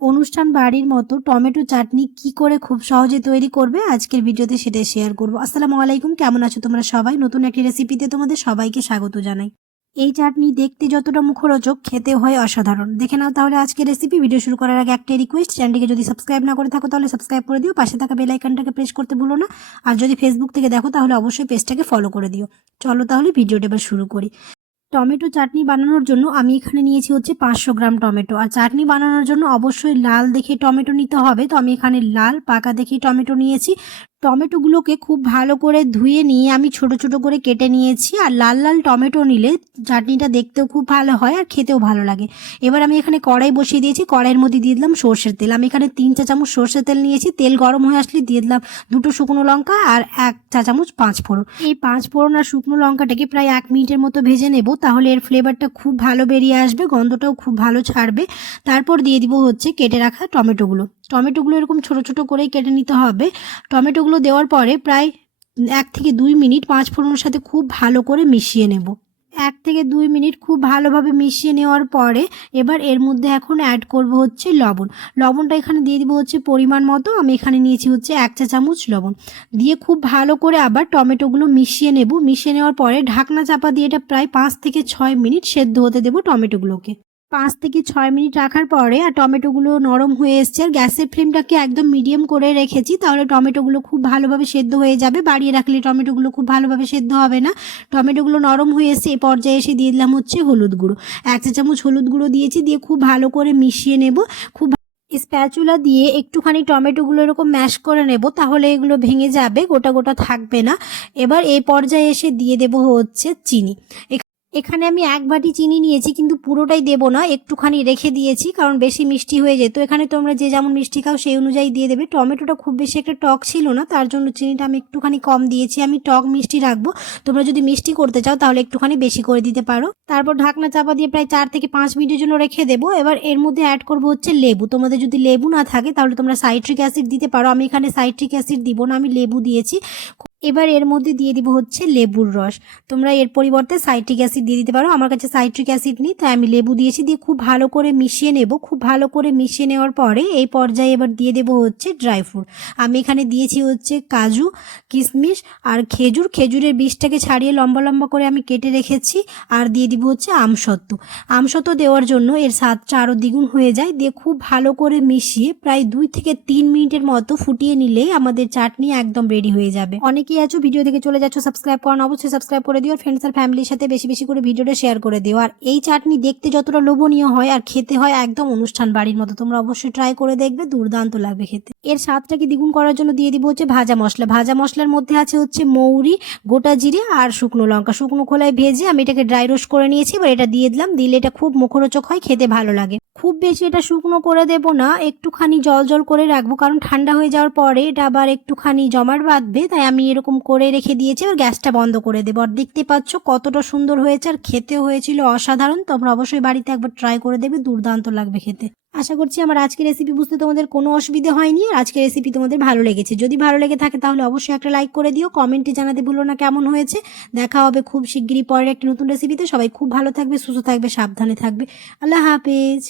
অনুষ্ঠান বাড়ির মতো টমেটো চাটনি কি করে খুব সহজে তৈরি করবে আজকের ভিডিওতে সেটাই শেয়ার করব। আসসালামু আলাইকুম, কেমন আছো তোমরা সবাই? নতুন একটি রেসিপিতে তোমাদের সবাইকে স্বাগত জানাই। এই চাটনি দেখতে যতটা মুখরোচক, খেতে হয় অসাধারণ। দেখে নাও তাহলে আজকে রেসিপি ভিডিও শুরু করার আগে একটা রিকোয়েস্ট চ্যানেলটিকে যদি সাবস্ক্রাইব না করে থাকো তাহলে সাবস্ক্রাইব করে দিও। পাশে থাকা বেল আইকনটাকে প্রেস করতে ভুলো না। আর যদি ফেসবুক থেকে দেখো তাহলে অবশ্যই পেজটাকে ফলো করে দিও। চলো তাহলে ভিডিওটা এবার শুরু করি। টমেটো চাটনি বানানোর জন্য আমি এখানে নিয়েছি হচ্ছে পাঁচশো গ্রাম টমেটো। আর চাটনি বানানোর জন্য অবশ্যই লাল দেখে টমেটো নিতে হবে। তো আমি এখানে লাল, পাকা দেখে টমেটো নিয়েছি। টমেটোগুলোকে খুব ভালো করে ধুয়ে নিয়ে আমি ছোট ছোট করে কেটে নিয়েছি। আর লাল লাল টমেটো নিলে চাটনিটা দেখতেও খুব ভালো হয় আর খেতেও ভালো লাগে। এবার আমি এখানে কড়াই বসিয়ে দিয়েছি। কড়াইয়ের মধ্যে দিয়ে দিলাম সর্ষের তেল। আমি এখানে তিন চা চামচ সর্ষের তেল নিয়েছি। তেল গরম হয়ে আসলে দিয়ে দিলাম দুটো শুকনো লঙ্কা আর এক চা চামচ পাঁচ ফোড়ন। এই পাঁচ ফোড়ন আর শুকনো লঙ্কাটাকে প্রায় এক মিনিটের মতো ভেজে নেব। তাহলে এর ফ্লেভারটা খুব ভালো বেরিয়ে আসবে, গন্ধটাও খুব ভালো ছাড়বে। তারপর দিয়ে দিব হচ্ছে কেটে রাখা টমেটোগুলো। টমেটোগুলো এরকম ছোট ছোট করেই কেটে নিতে হবে। টমেটোগুলো দেওয়ার পরে প্রায় এক থেকে দুই মিনিট পাঁচ ফোড়নের সাথে খুব ভালো করে মিশিয়ে নেব। এক থেকে দুই মিনিট খুব ভালোভাবে মিশিয়ে নেওয়ার পরে এবার এর মধ্যে এখন অ্যাড করব হচ্ছে লবণ। লবণটা এখানে দিয়ে দিব হচ্ছে পরিমাণ মতো। আমি এখানে নিয়েছি হচ্ছে এক চা চামচ লবণ। দিয়ে খুব ভালো করে আবার টমেটোগুলো মিশিয়ে নেব। মিশিয়ে নেওয়ার পরে ঢাকনা চাপা দিয়ে এটা প্রায় পাঁচ থেকে ছয় মিনিট সেদ্ধ হতে দেবো টমেটোগুলোকে। পাঁচ থেকে ছয় মিনিট রাখার পরে আর টমেটোগুলো নরম হয়ে এসছে, আর গ্যাসের ফ্লেমটাকে একদম মিডিয়াম করে রেখেছি, তাহলে টমেটোগুলো খুব ভালোভাবে সেদ্ধ হয়ে যাবে। বাড়িয়ে রাখলে টমেটোগুলো খুব ভালোভাবে সেদ্ধ হবে না। টমেটোগুলো নরম হয়ে এসছে এই পর্যায়ে এসে দিয়ে দিলাম হচ্ছে হলুদ গুঁড়ো। এক চা চামচ হলুদ গুঁড়ো দিয়েছি, দিয়ে খুব ভালো করে মিশিয়ে নেব। খুব স্প্যাচুলা দিয়ে একটুখানি টমেটোগুলো এরকম ম্যাশ করে নেব, তাহলে এগুলো ভেঙে যাবে, গোটা গোটা থাকবে না। এবার এই পর্যায়ে এসে দিয়ে দেব হচ্ছে চিনি। এখানে আমি এক বাটি চিনি নিয়েছি, কিন্তু পুরোটাই দেব না, একটুখানি রেখে দিয়েছি, কারণ বেশি মিষ্টি হয়ে যেত। এখানে তোমরা যে যেমন মিষ্টি খাও সেই অনুযায়ী দিয়ে দেবে। টমেটোটা খুব বেশি একটা টক ছিল না, তার জন্য চিনিটা আমি একটুখানি কম দিয়েছি। আমি টক মিষ্টি রাখব। তোমরা যদি মিষ্টি করতে চাও, তাহলে একটুখানি বেশি করে দিতে পারো। তারপর ঢাকনা চাপা দিয়ে প্রায় চার থেকে পাঁচ মিনিটের জন্য রেখে দেবো। এবার এর মধ্যে অ্যাড করব হচ্ছে লেবু। তোমাদের যদি লেবু না থাকে, তাহলে তোমরা সাইট্রিক অ্যাসিড দিতে পারো। আমি এখানে সাইট্রিক অ্যাসিড দিব না, আমি লেবু দিয়েছি। এবার এর মধ্যে দিয়ে দিব হচ্ছে লেবুর রস। তোমরা এর পরিবর্তে সাইট্রিক অ্যাসিড দিয়ে দিতে পারো। আমার কাছে সাইট্রিক অ্যাসিড নেই, তাই আমি লেবু দিয়েছি দিয়ে খুব ভালো করে মিশিয়ে নেব। খুব ভালো করে মিশিয়ে নেওয়ার পরে এই পর্যায়ে এবার দিয়ে দেব হচ্ছে ড্রাই ফ্রুট। আমি এখানে দিয়েছি হচ্ছে কাজু, কিশমিশ আর খেজুর। খেজুরের বীজটাকে ছাড়িয়ে লম্বা লম্বা করে আমি কেটে রেখেছি আর দিয়ে দিব হচ্ছে আমসত্ত্ব। আমসত্ত্ব দেওয়ার জন্য এর স্বাদটা আরও দ্বিগুণ হয়ে যায়। দিয়ে খুব ভালো করে মিশিয়ে প্রায় দুই থেকে তিন মিনিটের মতো ফুটিয়ে নিলেই আমাদের চাটনি একদম রেডি হয়ে যাবে। অনেকেই আছো? ভিডিও দেখে চলে যাচ্ছ সাবস্ক্রাইব করেন অবশ্যই সাবস্ক্রাইব করে দিও, আর ফ্রেন্ডস আর ফ্যামিলির সাথে বেশি বেশি করে ভিডিওটা শেয়ার করে দিও। আর এই চাটনি দেখতে যতটা লোভনীয় হয় আর খেতে হয় একদম অনুষ্ঠান বাড়ির মতো, তোমরা অবশ্যই ট্রাই করে দেখবে, দুর্দান্ত লাগবে খেতে। এর স্বাদটাকে দ্বিগুণ করার জন্য দিয়ে দিব হচ্ছে ভাজা মশলা। ভাজা মশলার মধ্যে আছে হচ্ছে মৌরি, গোটা জিরে আর শুকনো লঙ্কা। শুকনো খোলায় ভেজে আমি এটাকে ড্রাই রোস্ট করে নিয়েছি, এবার এটা দিয়ে দিলাম। দিলে এটা খুব মুখরোচক হয়, খেতে ভালো লাগে। খুব বেশি এটা শুকনো করে দেব না, একটুখানি জল জল করে রাখব, কারণ ঠান্ডা হয়ে যাওয়ার পরে এটা আবার একটুখানি জমাট বাঁধবে, তাই আমি এরকম করে রেখে দিয়েছি আর গ্যাসটা বন্ধ করে দেবো। আর দেখতে পাচ্ছ কতটা সুন্দর হয়েছে, আর খেতেও হয়েছিল অসাধারণ। তোমরা অবশ্যই বাড়িতে একবার ট্রাই করে দেবে, দুর্দান্ত লাগবে খেতে। আশা করছি আমার আজকের রেসিপি বুঝতে তোমাদের কোনো অসুবিধা হয়নি, আর আজকের রেসিপি তোমাদের ভালো লেগেছে। যদি ভালো লেগে থাকে তাহলে অবশ্যই একটা লাইক করে দিও কমেন্টে জানাতে ভুলো না কেমন হয়েছে। দেখা হবে খুব শিগগিরই পরের একটা নতুন রেসিপিতে সবাই খুব ভালো থাকবে, সুস্থ থাকবে, সাবধানে থাকবে। আল্লাহ হাফেজ।